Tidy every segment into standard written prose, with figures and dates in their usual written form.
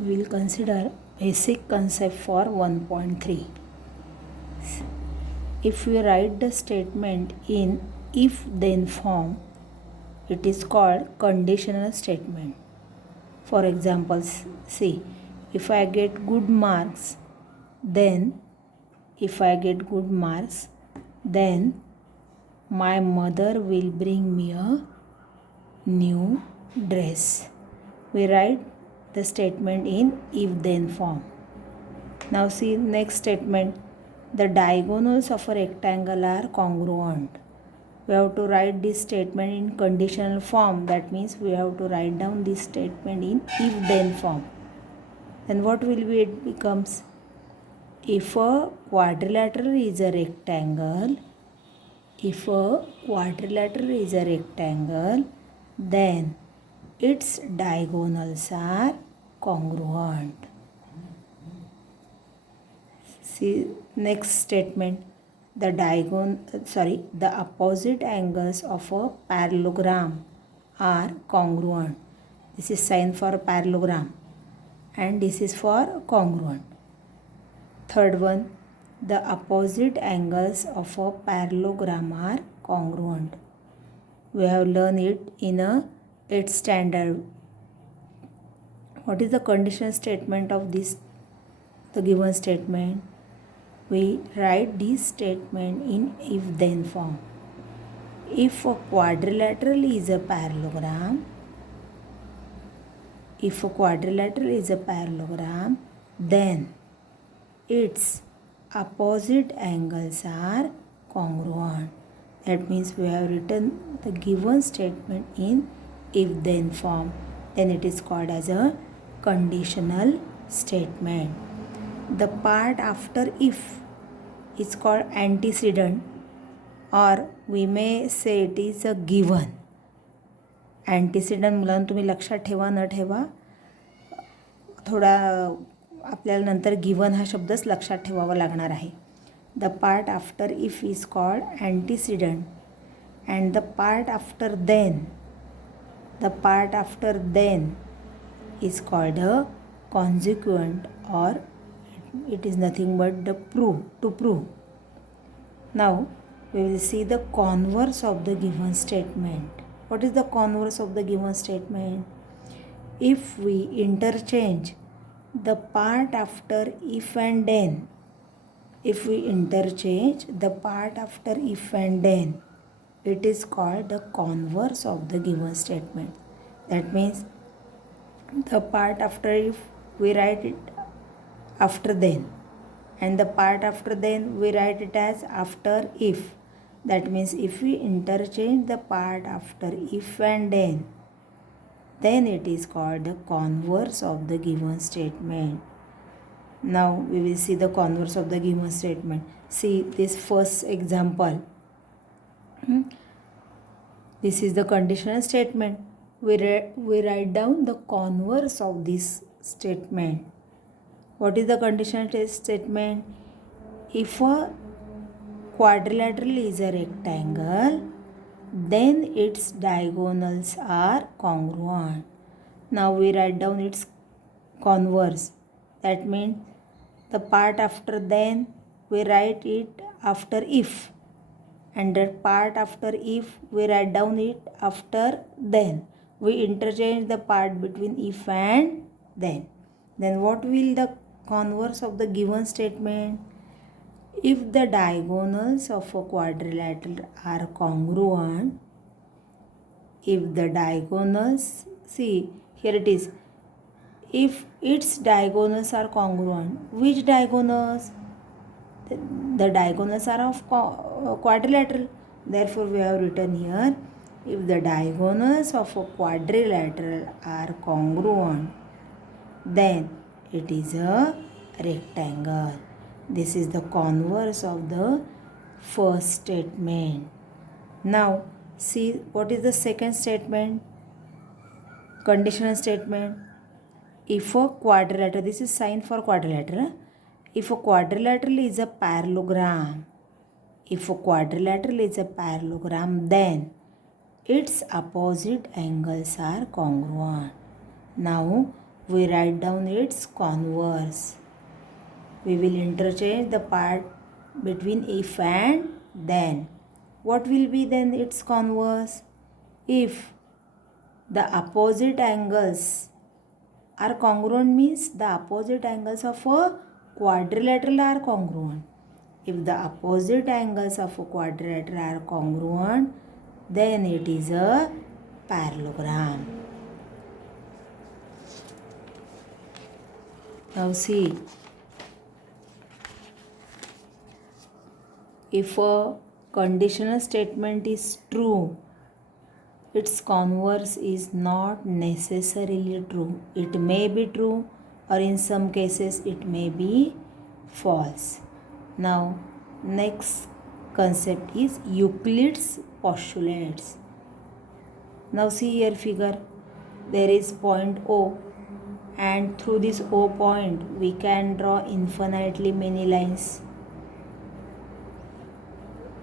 we will consider basic concept for 1.3. If we write the statement in if then form, it is called conditional statement. For example, see, if I get good marks, then my mother will bring me a new dress. We write the statement in if then form. Now see next statement. The diagonals of a rectangle are congruent. We have to write this statement in conditional form. That means we have to write down this statement in if then form. Then what will be it becomes? If a quadrilateral is a rectangle, then its diagonals are congruent. See next statement. The opposite angles of a parallelogram are congruent. This is sign for parallelogram and this is for congruent. Third one, the opposite angles of a parallelogram are congruent. We have learned it in a 8th standard. What is the conditional statement of this? The given statement. We write this statement in if then form. If a quadrilateral is a parallelogram, then its opposite angles are congruent. That means we have written the given statement in if then form. Then it is called as a conditional statement. The part after if is called antecedent, or we may say it is a given. antecedent मुलांना तुम्ही लक्षात ठेवा न ठेवा, थोडा आपल्याला नंतर given हा शब्दच लक्षात ठेवावा लागणार आहे. The part after if is called antecedent and the part after then is called a consequent, or it is nothing but to prove. Now we will see the converse of the given statement. What is the converse of the given statement? If we interchange the part after if and then, it is called the converse of the given statement. That means the part after if we write it after then, and the part after then we write it as after if. That means if we interchange the part after if and then it is called the converse of the given statement. Now we will see the converse of the given statement. See this first example. This is the conditional statement. We write down the converse of this statement. What is the conditional statement? If a quadrilateral is a rectangle, then its diagonals are congruent. Now we write down its converse. That means the part after then we write it after if, and the part after if we write down it after then. We interchange the part between if and then. Then what will the converse of the given statement? If the diagonals of a quadrilateral are congruent, see here it is, if its diagonals are congruent, which diagonals? The diagonals are of quadrilateral. Therefore we have written here, if the diagonals of a quadrilateral are congruent, then it is a rectangle. This is the converse of the first statement. Now see what is the second statement? Conditional statement. If a quadrilateral, this is sign for quadrilateral. If a quadrilateral is a parallelogram, then its opposite angles are congruent. Now we write down its converse. We will interchange the part between if and then. What will be then its converse? If the opposite angles are congruent means the opposite angles of a quadrilateral are congruent. If the opposite angles of a quadrilateral are congruent, then it is a parallelogram. Now see, if a conditional statement is true, its converse is not necessarily true. It may be true, or in some cases it may be false. Now next concept is Euclid's postulates. Now see here figure, there is point O, and through this O point we can draw infinitely many lines.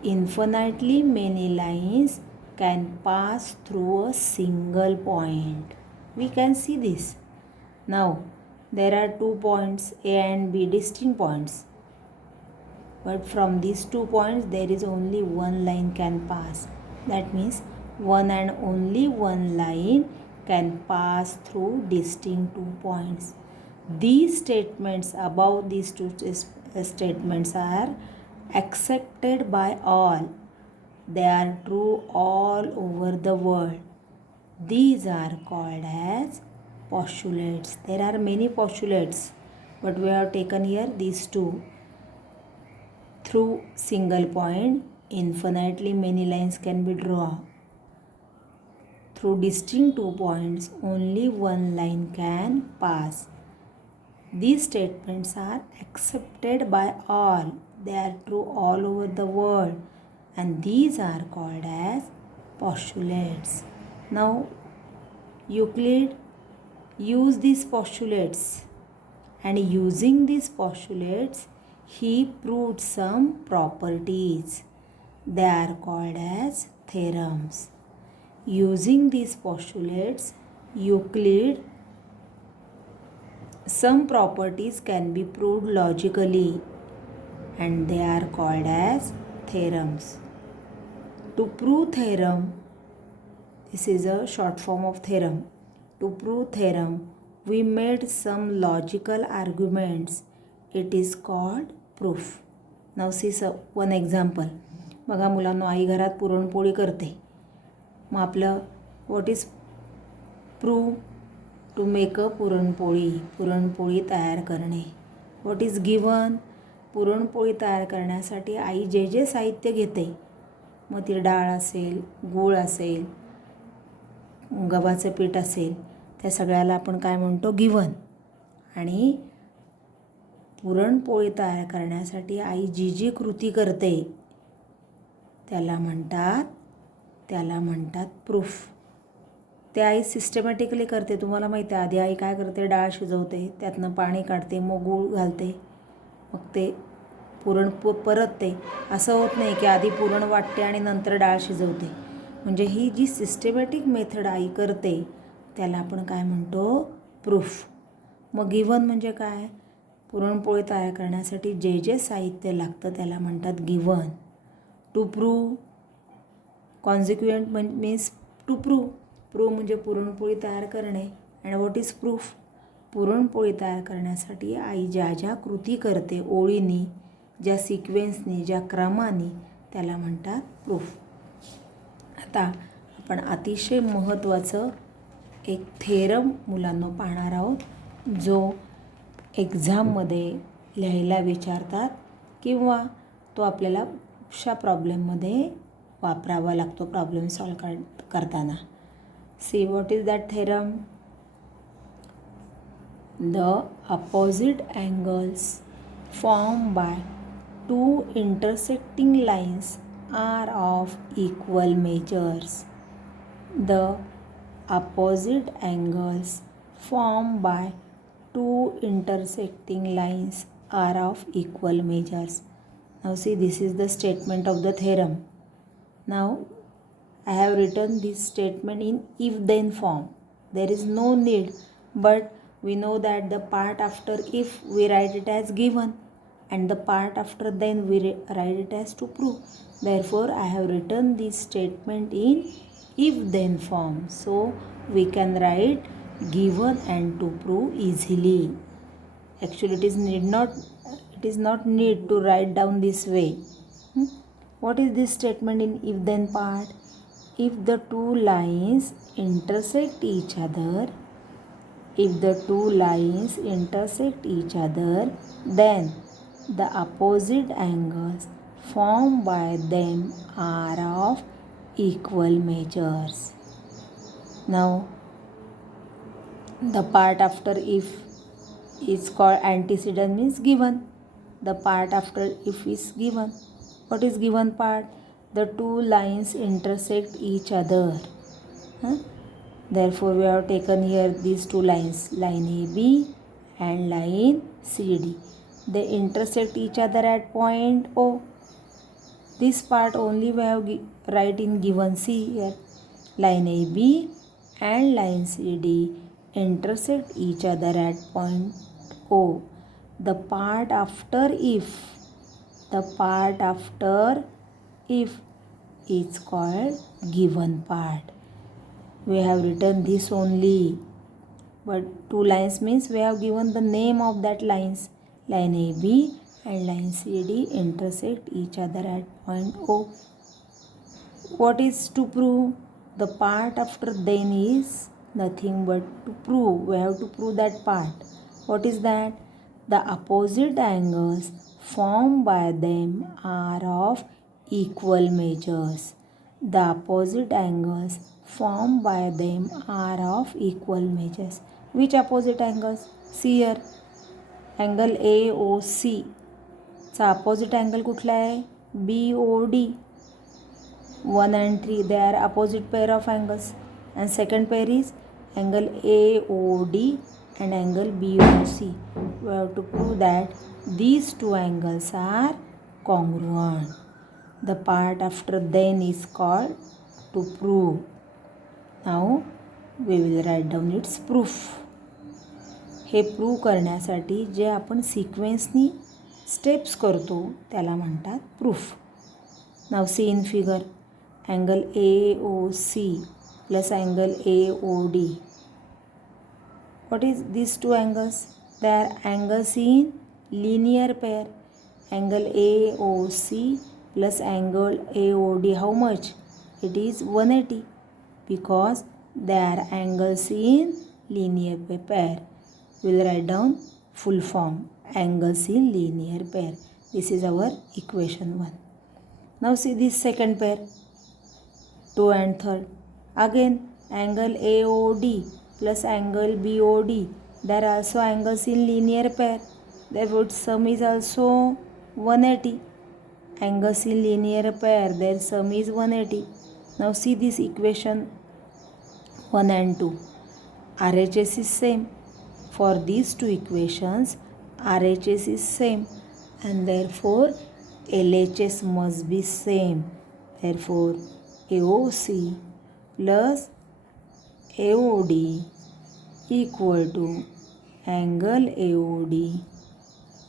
Infinitely many lines can pass through a single point. We can see this. Now there are 2 points A and B, distinct points, but from these 2 points there is only one line can pass. That means one and only one line can pass through distinct 2 points. These statements above these 2 statements are accepted by all. They are true all over the world. These are called as postulates. There are many postulates, but we have taken here these 2. Through single point, infinitely many lines can be drawn. Through distinct 2 points, only one line can pass. These statements are accepted by all. They are true all over the world, and these are called as postulates. Now Euclid used these postulates, and using these postulates he proved some properties. They are called as theorems. Using these postulates, Euclid, some properties can be proved logically, and they are called as theorems. To prove theorem, this is a short form of theorem. To prove theorem, we made some logical arguments. It is called proof. Now see one example. बघा मुलांनो, आई घरात पुरणपोळी करते. मग आपलं what is prove? To make a puranpoli, puranpoli तयार करणे. What is given? Puran poli तयार करण्यासाठी आई जे जे साहित्य घेते, मग ती डाळ असेल, गूळ असेल, गव्हाचं पीठ असेल, त्या सगळ्याला आपण काय म्हणतो? गिवन. आणि पुरणपोळी तयार करण्यासाठी आई जी जी कृती करते त्याला म्हणतात प्रूफ. ते आई सिस्टमॅटिकली करते. तुम्हाला माहिती आहे, आधी आई काय करते? डाळ शिजवते, त्यातनं पाणी काढते, मग गूळ घालते, मग ते पुरण परतते. असं होत नाही की आधी पुरण वाटते आणि नंतर डाळ शिजवते. म्हणजे ही जी सिस्टमॅटिक मेथड आई करते त्याला आपण काय म्हणतो? प्रूफ. मग गिवन म्हणजे काय? पुरणपोळी तयार करण्यासाठी जे जे साहित्य लागतं त्याला म्हणतात given. To prove, consequent means to prove. Prove म्हणजे पुरणपोळी तयार करणे. And what is proof? Puranpoli तयार करण्यासाठी आई ज्या ज्या कृती करते ओळीनी, ज्या सिक्वेन्सनी, ज्या क्रमाने, त्याला म्हणतात प्रूफ. आता आपण अतिशय महत्त्वाचं एक थेरम मुलांना पाहणार आहोत, जो एक्झाममध्ये लिहायला विचारतात किंवा तो आपल्याला अशा प्रॉब्लेममध्ये वापरावा लागतो प्रॉब्लेम सॉल्व करताना. See what is that theorem? The opposite angles form by 2 intersecting lines are of equal measures. The opposite angles formed by 2 intersecting lines are of equal measures. Now see, this is the statement of the theorem. Now I have written this statement in if then form. There is no need, but we know that the part after if we write it as given, and the part after then we write it as to prove. Therefore, I have written this statement in if then form. So, we can write given and to prove easily. Actually, it is not need to write down this way. What is this statement in if then part? If the two lines intersect each other, then the opposite angles formed by them are of equal measures. Now, the part after if is called antecedent, means given. The part after if is given. What is given part? The two lines intersect each other. Therefore, we have taken here these two lines, line AB and line CD. They intersect each other at point O. This part only we have write in given. See here, line AB and line CD intersect each other at point O. The part after if is called given part. We have written this only, but two lines means we have given the name of that lines. Line AB and line CD intersect each other at point O. What is to prove? The part after then is nothing but to prove. We have to prove that part. What is that? The opposite angles formed by them are of equal measures. The opposite angles formed by them are of equal measures. Which opposite angles? See here, angle AOC चा opposite angle कुठला आहे? BOD. 1 and 3, they are opposite pair of angles. And second pair is angle AOD and angle BOC. We have to prove that these two angles are congruent. The part after then is called to prove. Now we will write down its proof. हे prove करण्यासाठी जे आपण सिक्वेन्सनी steps करतो त्याला म्हणतात proof. Now see in figure, angle AOC plus angle AOD. What is these two angles? They are angles in linear pair. Angle AOC plus angle AOD, how much? It is 180, because they are angles in linear pair. We will write down full form, angles in linear pair. This is our equation 1. Now see this second pair, 2 and 3rd. Again angle AOD plus angle BOD, they are also angles in linear pair. Therefore sum is also 180. Angles in linear pair, their sum is 180. Now see this equation 1 and 2. RHS is same. For these two equations, RHS is same, and therefore LHS must be same. Therefore AOC plus AOD equal to angle AOD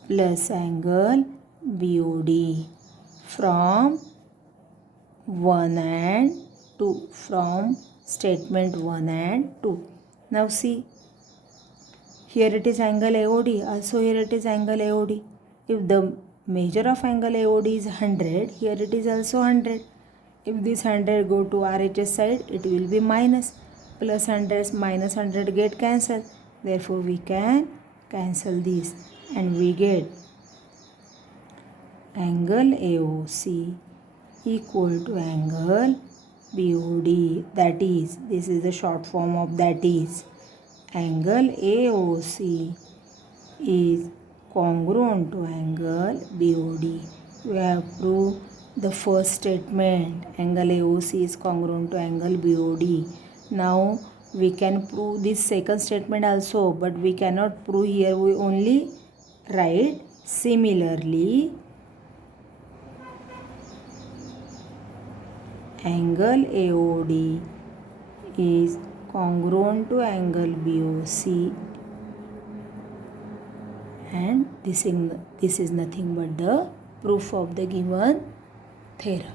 plus angle BOD from 1 and 2, from statement 1 and 2. Now see, here it is angle AOD, also here it is angle AOD. If the measure of angle AOD is 100, here it is also 100. If this 100 go to RHS side, it will be minus. Plus 100 minus 100 get cancelled. Therefore we can cancel this and we get angle AOC equal to angle BOD. That is, this is the short form of that is, angle AOC is congruent to angle BOD. We have proved the first statement, angle AOC is congruent to angle BOD. Now we can prove this second statement also, but we cannot prove here. We only write similarly, angle AOD is congruent to angle BOC and this is nothing but the proof of the given theorem.